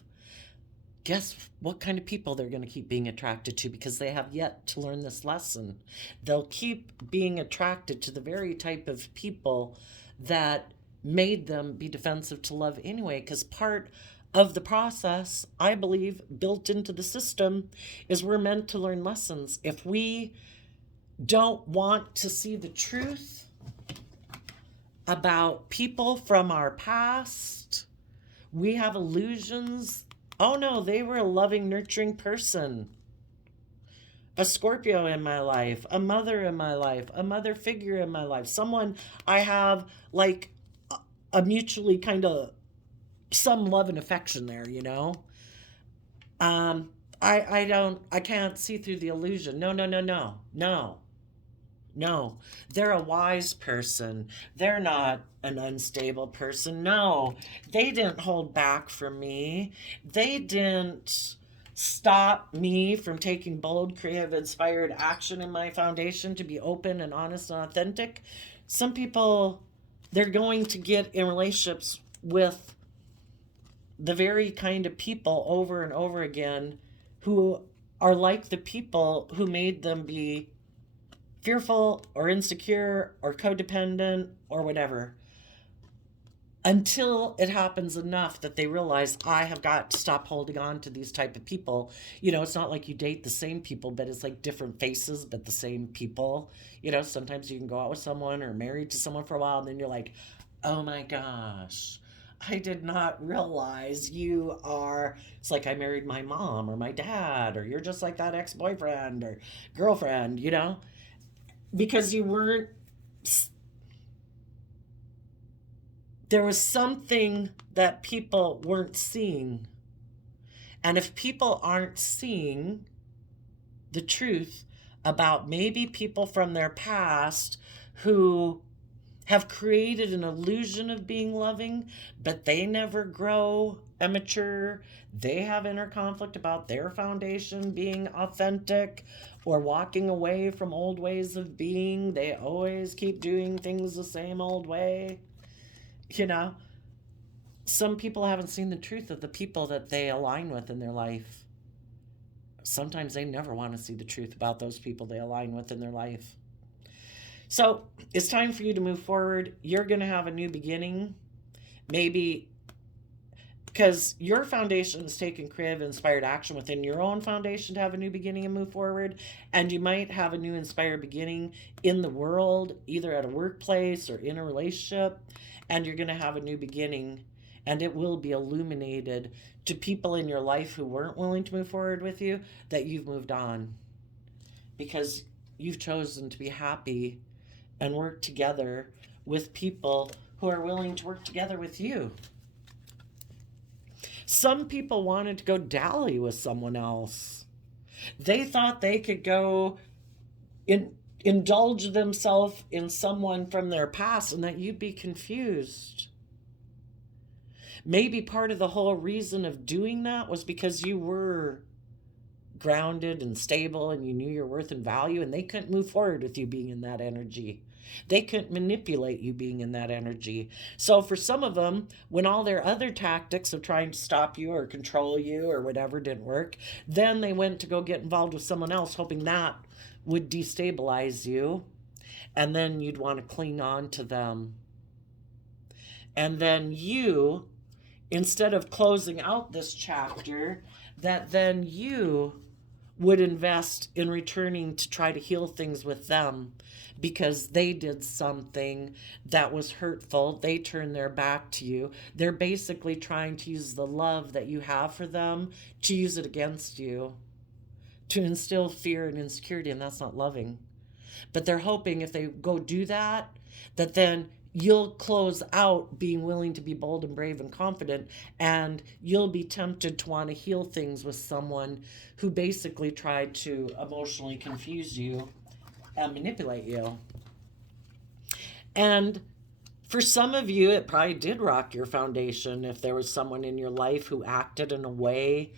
guess what kind of people they're going to keep being attracted to because they have yet to learn this lesson. They'll keep being attracted to the very type of people that made them be defensive to love anyway, because part of the process, I believe, built into the system is we're meant to learn lessons. If we don't want to see the truth about people from our past, we have illusions. Oh no, they were a loving, nurturing person. A Scorpio in my life, a mother in my life, a mother figure in my life, someone I have like a mutually kind of some love and affection there, you know? I can't see through the illusion. No, no, no, no, no. No, they're a wise person. They're not an unstable person. No, they didn't hold back from me. They didn't stop me from taking bold, creative, inspired action in my foundation to be open and honest and authentic. Some people, they're going to get in relationships with the very kind of people over and over again who are like the people who made them be fearful or insecure or codependent or whatever, until it happens enough that they realize I have got to stop holding on to these type of people. You know, it's not like you date the same people, but it's like different faces but the same people. You know, sometimes you can go out with someone or married to someone for a while and then you're like, oh my gosh, I did not realize you are. It's like I married my mom or my dad, or you're just like that ex-boyfriend or girlfriend, you know, because you weren't, there was something that people weren't seeing. And if people aren't seeing the truth about maybe people from their past who have created an illusion of being loving, but they never grow and mature. They have inner conflict about their foundation being authentic or walking away from old ways of being. They always keep doing things the same old way. You know, some people haven't seen the truth of the people that they align with in their life. Sometimes they never want to see the truth about those people they align with in their life. So it's time for you to move forward. You're going to have a new beginning. Maybe because your foundation is taking creative, inspired action within your own foundation to have a new beginning and move forward. And you might have a new inspired beginning in the world, either at a workplace or in a relationship. And you're going to have a new beginning, and it will be illuminated to people in your life who weren't willing to move forward with you that you've moved on because you've chosen to be happy and work together with people who are willing to work together with you. Some people wanted to go dally with someone else. They thought they could go indulge themselves in someone from their past and that you'd be confused. Maybe part of the whole reason of doing that was because you were grounded and stable and you knew your worth and value, and they couldn't move forward with you being in that energy. They couldn't manipulate you being in that energy. So for some of them, when all their other tactics of trying to stop you or control you or whatever didn't work, then they went to go get involved with someone else, hoping that would destabilize you. And then you'd want to cling on to them. And then you, instead of closing out this chapter, that then you would invest in returning to try to heal things with them because they did something that was hurtful. They turned their back to you. They're basically trying to use the love that you have for them to use it against you, to instill fear and insecurity, and that's not loving. But they're hoping if they go do that, that then you'll close out being willing to be bold and brave and confident, and you'll be tempted to want to heal things with someone who basically tried to emotionally confuse you and manipulate you. And for some of you, it probably did rock your foundation if there was someone in your life who acted in a way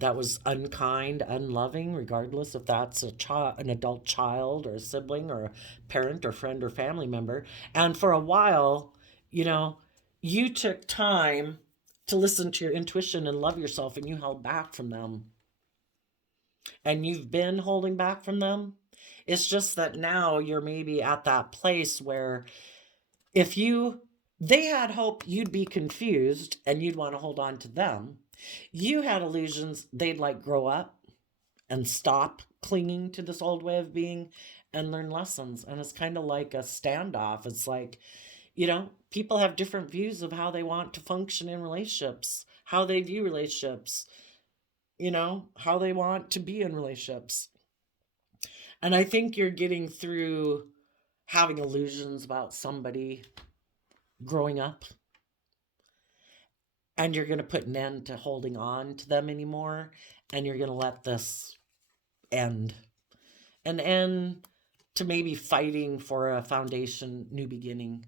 that was unkind, unloving, regardless if that's an adult child or a sibling or a parent or friend or family member. And for a while, you know, you took time to listen to your intuition and love yourself, and you held back from them. And you've been holding back from them. It's just that now you're maybe at that place where if they had hope you'd be confused and you'd want to hold on to them. You had illusions they'd like grow up and stop clinging to this old way of being and learn lessons. And it's kind of like a standoff. It's like, people have different views of how they want to function in relationships, how they view relationships, how they want to be in relationships. And I think you're getting through having illusions about somebody growing up, and you're going to put an end to holding on to them anymore, and you're going to let this end to maybe fighting for a foundation, new beginning,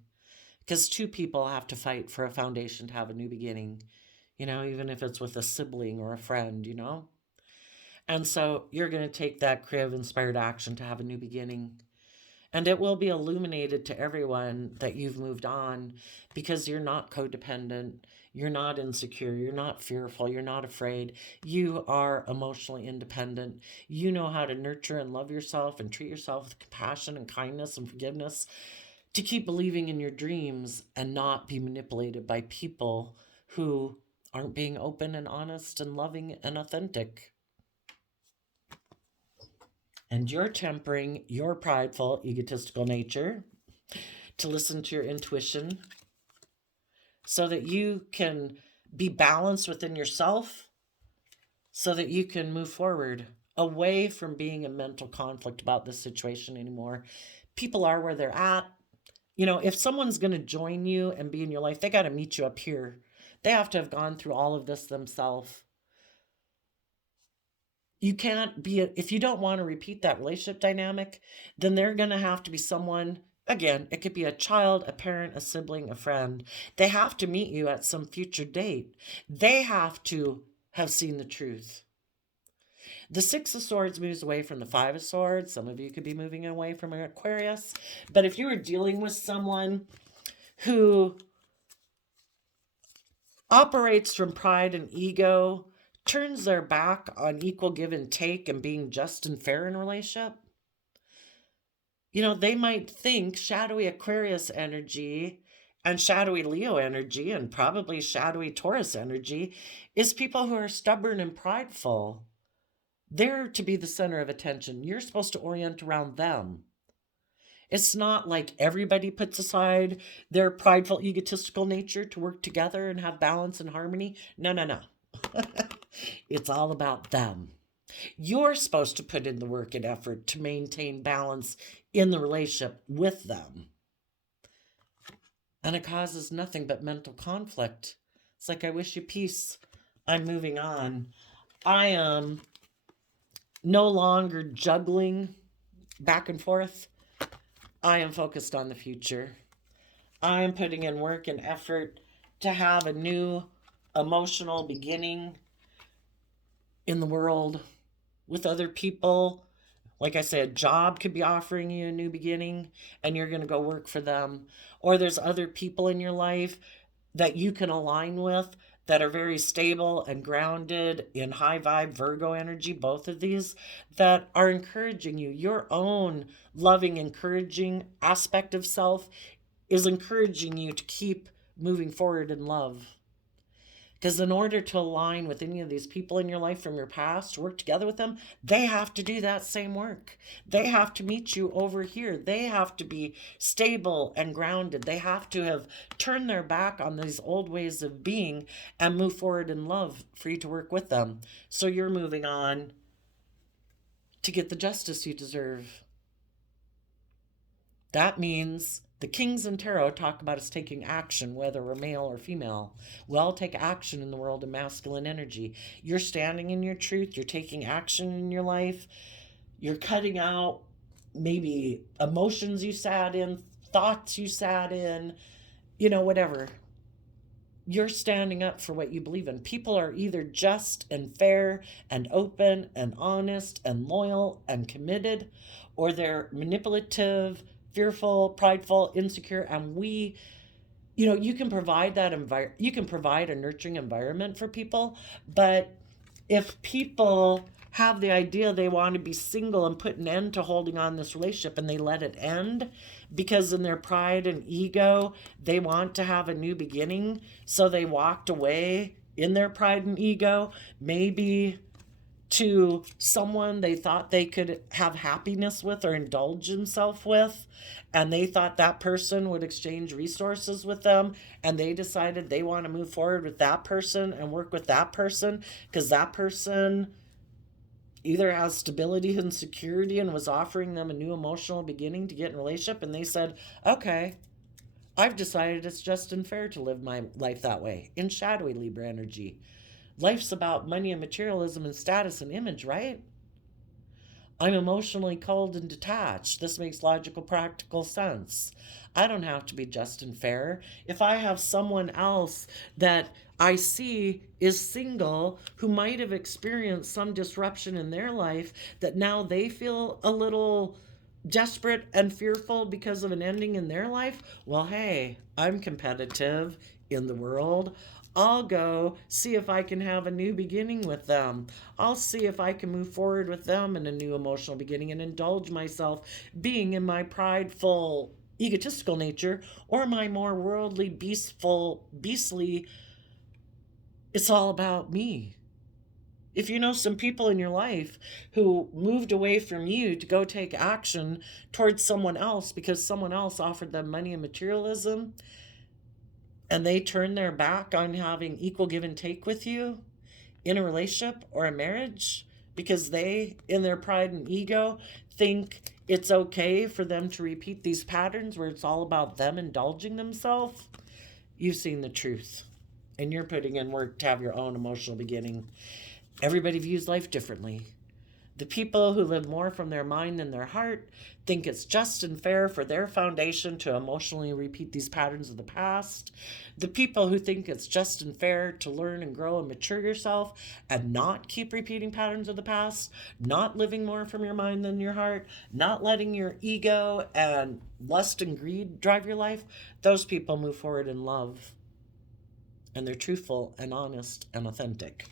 because two people have to fight for a foundation to have a new beginning, even if it's with a sibling or a friend. And so you're going to take that creative inspired action to have a new beginning. And it will be illuminated to everyone that you've moved on, because you're not codependent, you're not insecure, you're not fearful, you're not afraid. You are emotionally independent. You know how to nurture and love yourself and treat yourself with compassion and kindness and forgiveness, to keep believing in your dreams and not be manipulated by people who aren't being open and honest and loving and authentic. And you're tempering your prideful, egotistical nature to listen to your intuition so that you can be balanced within yourself, so that you can move forward away from being in mental conflict about this situation anymore. People are where they're at. If someone's going to join you and be in your life, they got to meet you up here. They have to have gone through all of this themselves. You can't be, if you don't want to repeat that relationship dynamic, then they're going to have to be someone, again, it could be a child, a parent, a sibling, a friend. They have to meet you at some future date. They have to have seen the truth. The Six of Swords moves away from the Five of Swords. Some of you could be moving away from an Aquarius. But if you were dealing with someone who operates from pride and ego, turns their back on equal give and take and being just and fair in a relationship, they might think shadowy Aquarius energy and shadowy Leo energy and probably shadowy Taurus energy is people who are stubborn and prideful. They're to be the center of attention. You're supposed to orient around them. It's not like everybody puts aside their prideful, egotistical nature to work together and have balance and harmony. No. It's all about them. You're supposed to put in the work and effort to maintain balance in the relationship with them. And it causes nothing but mental conflict. It's like, I wish you peace. I'm moving on. I am no longer juggling back and forth. I am focused on the future. I am putting in work and effort to have a new emotional beginning in the world with other people. Like I said, a job could be offering you a new beginning and you're going to go work for them. Or there's other people in your life that you can align with that are very stable and grounded in high vibe Virgo energy, both of these, that are encouraging you. Your own loving, encouraging aspect of self is encouraging you to keep moving forward in love. Because in order to align with any of these people in your life from your past, to work together with them, they have to do that same work. They have to meet you over here. They have to be stable and grounded. They have to have turned their back on these old ways of being and move forward in love for you to work with them. So you're moving on to get the justice you deserve. That means the kings in tarot talk about us taking action, whether we're male or female. We all take action in the world of masculine energy. You're standing in your truth. You're taking action in your life. You're cutting out maybe emotions you sat in, thoughts you sat in, whatever. You're standing up for what you believe in. People are either just and fair and open and honest and loyal and committed, or they're manipulative, fearful, prideful, insecure, and we you can provide you can provide a nurturing environment for people, but if people have the idea they want to be single and put an end to holding on this relationship and they let it end because in their pride and ego they want to have a new beginning, so they walked away in their pride and ego, maybe to someone they thought they could have happiness with or indulge themselves with, and they thought that person would exchange resources with them, and they decided they want to move forward with that person and work with that person because that person either has stability and security and was offering them a new emotional beginning to get in a relationship, and they said, okay, I've decided it's just unfair to live my life that way, in shadowy Libra energy. Life's about money and materialism and status and image, right? I'm emotionally cold and detached. This makes logical, practical sense. I don't have to be just and fair. If I have someone else that I see is single who might have experienced some disruption in their life, that now they feel a little desperate and fearful because of an ending in their life, well, hey, I'm competitive in the world. I'll go see if I can have a new beginning with them. I'll see if I can move forward with them in a new emotional beginning and indulge myself being in my prideful, egotistical nature or my more worldly, beastly, it's all about me. If you know some people in your life who moved away from you to go take action towards someone else because someone else offered them money and materialism, and they turn their back on having equal give and take with you in a relationship or a marriage because they, in their pride and ego, think it's okay for them to repeat these patterns where it's all about them indulging themselves, you've seen the truth. And you're putting in work to have your own emotional beginning. Everybody views life differently. The people who live more from their mind than their heart think it's just and fair for their foundation to emotionally repeat these patterns of the past. The people who think it's just and fair to learn and grow and mature yourself and not keep repeating patterns of the past, not living more from your mind than your heart, not letting your ego and lust and greed drive your life, those people move forward in love. And they're truthful and honest and authentic.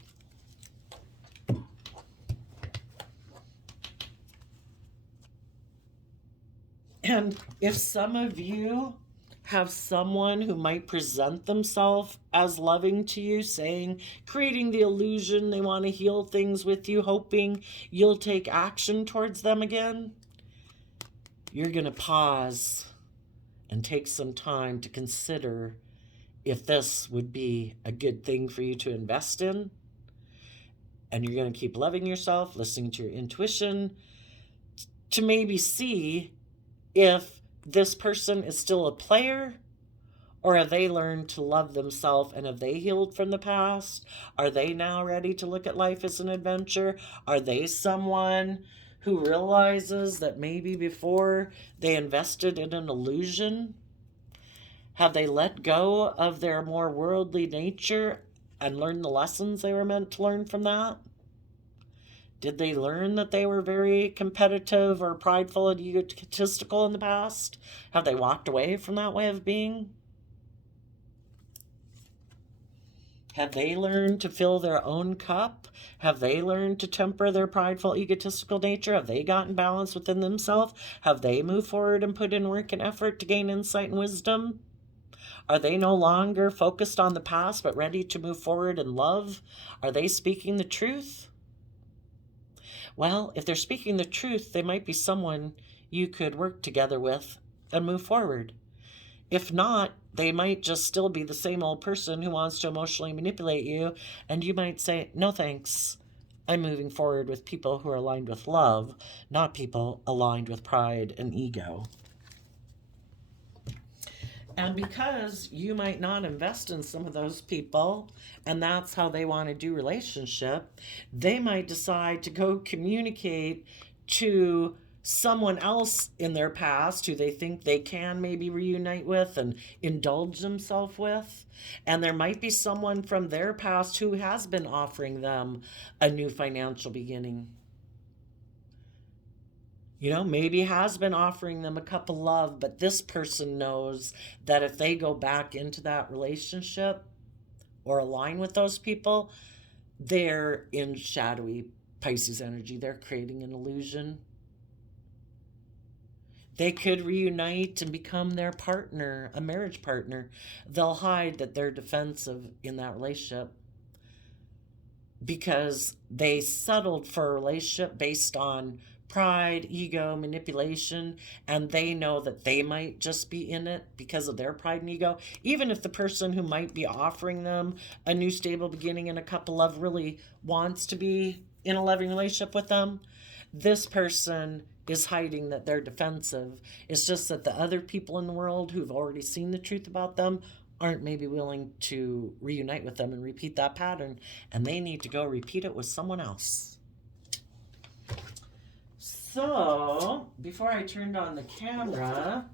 And if some of you have someone who might present themselves as loving to you, saying, creating the illusion they want to heal things with you, hoping you'll take action towards them again, you're going to pause and take some time to consider if this would be a good thing for you to invest in. And you're going to keep loving yourself, listening to your intuition, to maybe see if this person is still a player, or have they learned to love themselves, and have they healed from the past? Are they now ready to look at life as an adventure? Are they someone who realizes that maybe before they invested in an illusion? Have they let go of their more worldly nature and learned the lessons they were meant to learn from that? Did they learn that they were very competitive or prideful and egotistical in the past? Have they walked away from that way of being? Have they learned to fill their own cup? Have they learned to temper their prideful, egotistical nature? Have they gotten balance within themselves? Have they moved forward and put in work and effort to gain insight and wisdom? Are they no longer focused on the past but ready to move forward in love? Are they speaking the truth? Well, if they're speaking the truth, they might be someone you could work together with and move forward. If not, they might just still be the same old person who wants to emotionally manipulate you, and you might say, no thanks. I'm moving forward with people who are aligned with love, not people aligned with pride and ego. And because you might not invest in some of those people, and that's how they want to do relationship, they might decide to go communicate to someone else in their past who they think they can maybe reunite with and indulge themselves with. And there might be someone from their past who has been offering them a new financial beginning. Maybe has been offering them a cup of love, but this person knows that if they go back into that relationship or align with those people, they're in shadowy Pisces energy. They're creating an illusion. They could reunite and become their partner, a marriage partner. They'll hide that they're defensive in that relationship because they settled for a relationship based on pride, ego, manipulation, and they know that they might just be in it because of their pride and ego. Even if the person who might be offering them a new stable beginning and a cup of love really wants to be in a loving relationship with them, this person is hiding that they're defensive. It's just that the other people in the world who've already seen the truth about them aren't maybe willing to reunite with them and repeat that pattern, and they need to go repeat it with someone else. So, before I turned on the camera,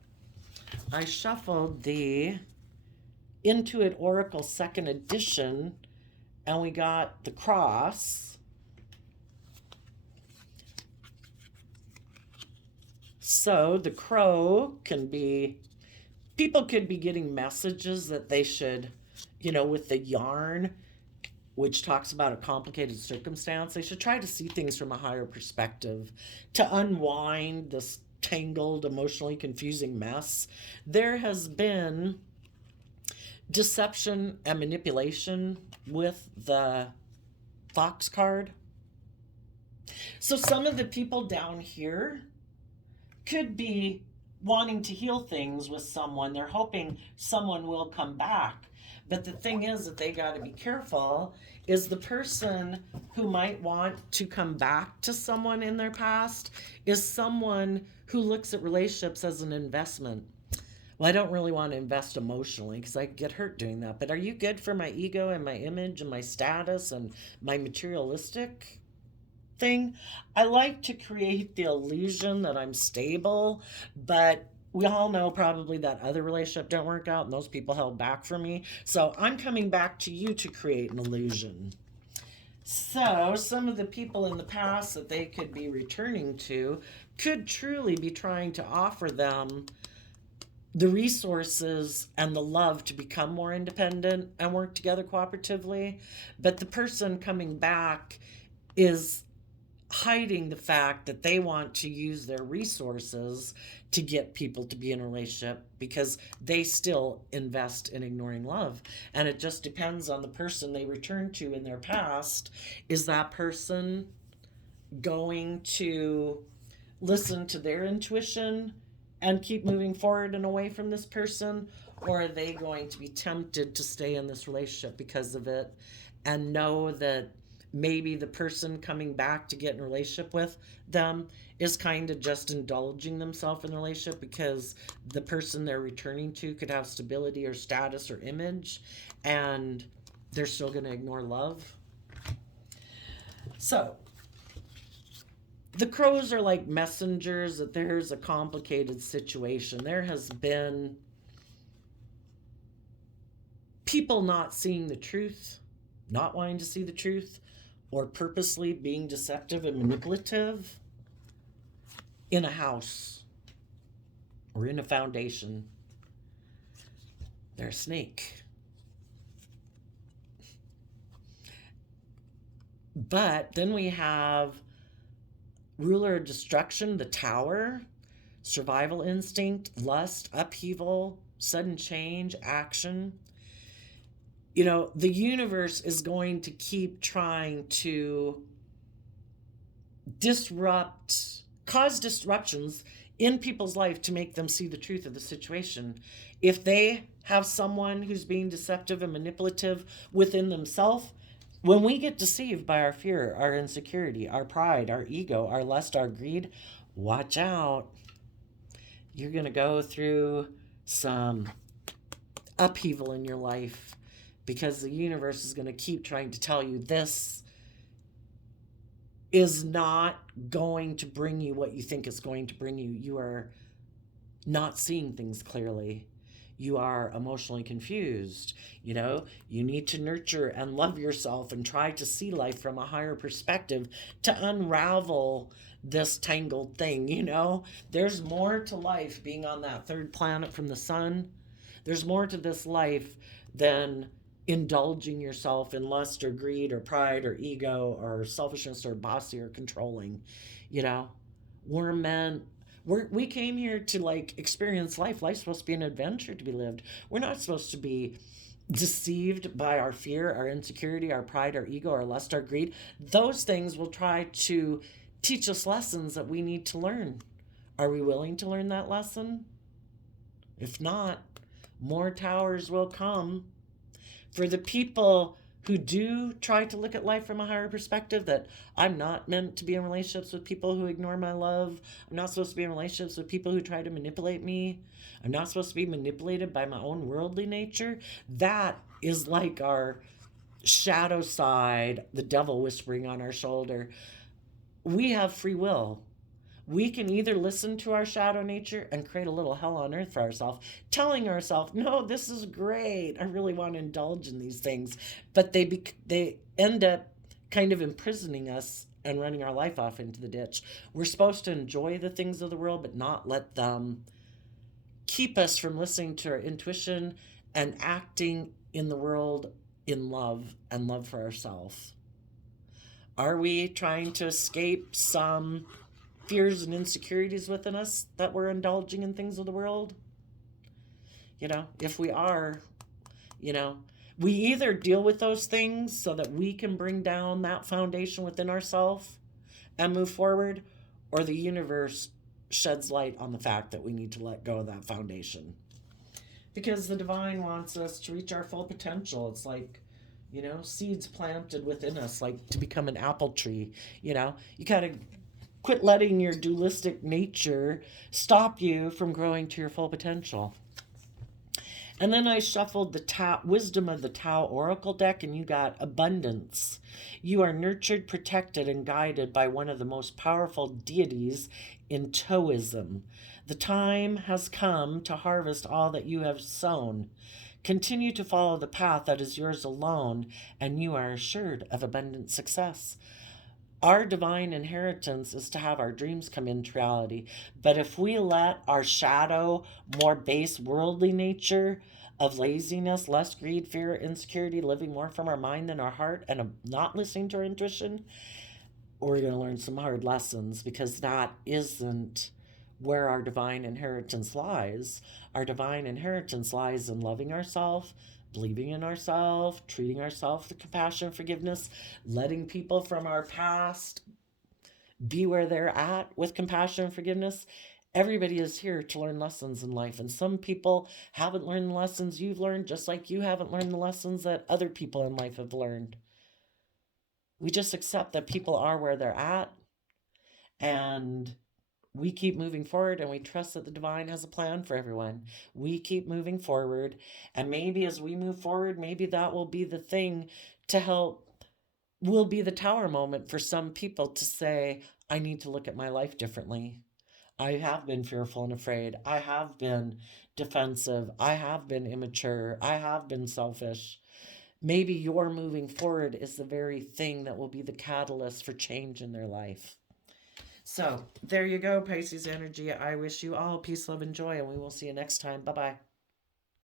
I shuffled the Intuit Oracle 2nd edition, and we got the cross. So, the crow can be, people could be getting messages that they should, with the yarn, which talks about a complicated circumstance, they should try to see things from a higher perspective to unwind this tangled, emotionally confusing mess. There has been deception and manipulation with the Fox card. So some of the people down here could be wanting to heal things with someone. They're hoping someone will come back. But the thing is that they got to be careful is the person who might want to come back to someone in their past is someone who looks at relationships as an investment. Well, I don't really want to invest emotionally because I get hurt doing that. But are you good for my ego and my image and my status and my materialistic thing? I like to create the illusion that I'm stable, but we all know probably that other relationship didn't work out and those people held back from me. So I'm coming back to you to create an illusion. So some of the people in the past that they could be returning to could truly be trying to offer them the resources and the love to become more independent and work together cooperatively. But the person coming back is hiding the fact that they want to use their resources to get people to be in a relationship because they still invest in ignoring love. And it just depends on the person they return to in their past. Is that person going to listen to their intuition and keep moving forward and away from this person? Or are they going to be tempted to stay in this relationship because of it and know that maybe the person coming back to get in a relationship with them is kind of just indulging themselves in the relationship because the person they're returning to could have stability or status or image and they're still going to ignore love? So the crows are like messengers that there's a complicated situation. There has been people not seeing the truth, not wanting to see the truth, or purposely being deceptive and manipulative in a house or in a foundation. They're a snake. But then we have ruler of destruction, the tower, survival instinct, lust, upheaval, sudden change, action. The universe is going to keep trying to cause disruptions in people's life to make them see the truth of the situation. If they have someone who's being deceptive and manipulative within themselves, when we get deceived by our fear, our insecurity, our pride, our ego, our lust, our greed, watch out. You're going to go through some upheaval in your life because the universe is going to keep trying to tell you this is not going to bring you what you think it's going to bring you. You are not seeing things clearly. You are emotionally confused. You need to nurture and love yourself and try to see life from a higher perspective to unravel this tangled thing, you know? There's more to life being on that third planet from the sun. There's more to this life than indulging yourself in lust or greed or pride or ego or selfishness or bossy or controlling. You know, we're meant, we came here to like experience life. Life's supposed to be an adventure to be lived. We're not supposed to be deceived by our fear, our insecurity, our pride, our ego, our lust, our greed. Those things will try to teach us lessons that we need to learn. Are we willing to learn that lesson? If not, more towers will come. For the people who do try to look at life from a higher perspective, that I'm not meant to be in relationships with people who ignore my love. I'm not supposed to be in relationships with people who try to manipulate me. I'm not supposed to be manipulated by my own worldly nature. That is like our shadow side, the devil whispering on our shoulder. We have free will. We can either listen to our shadow nature and create a little hell on earth for ourselves, telling ourselves, no, this is great. I really want to indulge in these things. But they end up kind of imprisoning us and running our life off into the ditch. We're supposed to enjoy the things of the world, but not let them keep us from listening to our intuition and acting in the world in love and love for ourselves. Are we trying to escape some fears and insecurities within us that we're indulging in things of the world? You know, if we are, you know, we either deal with those things so that we can bring down that foundation within ourselves and move forward, or the universe sheds light on the fact that we need to let go of that foundation. Because the divine wants us to reach our full potential. It's like, you know, seeds planted within us, like to become an apple tree. You know, you gotta quit letting your dualistic nature stop you from growing to your full potential. And then I shuffled the Wisdom of the Tao Oracle deck, and you got abundance. You are nurtured, protected, and guided by one of the most powerful deities in Taoism. The time has come to harvest all that you have sown. Continue to follow the path that is yours alone, and you are assured of abundant success. Our divine inheritance is to have our dreams come into reality. But if we let our shadow, more base worldly nature of laziness, lust, greed, fear, insecurity, living more from our mind than our heart, and not listening to our intuition, we're going to learn some hard lessons, because that isn't where our divine inheritance lies. Our divine inheritance lies in loving ourselves, believing in ourselves, treating ourselves with compassion and forgiveness, letting people from our past be where they're at with compassion and forgiveness. Everybody is here to learn lessons in life, and some people haven't learned the lessons you've learned, just like you haven't learned the lessons that other people in life have learned. We just accept that people are where they're at, and we keep moving forward, and we trust that the divine has a plan for everyone. We keep moving forward, and maybe as we move forward, maybe that will be the thing to help, will be the tower moment for some people to say, I need to look at my life differently. I have been fearful and afraid. I have been defensive. I have been immature. I have been selfish. Maybe your moving forward is the very thing that will be the catalyst for change in their life. So there you go, Pisces energy. I wish you all peace, love, and joy, and we will see you next time. Bye bye.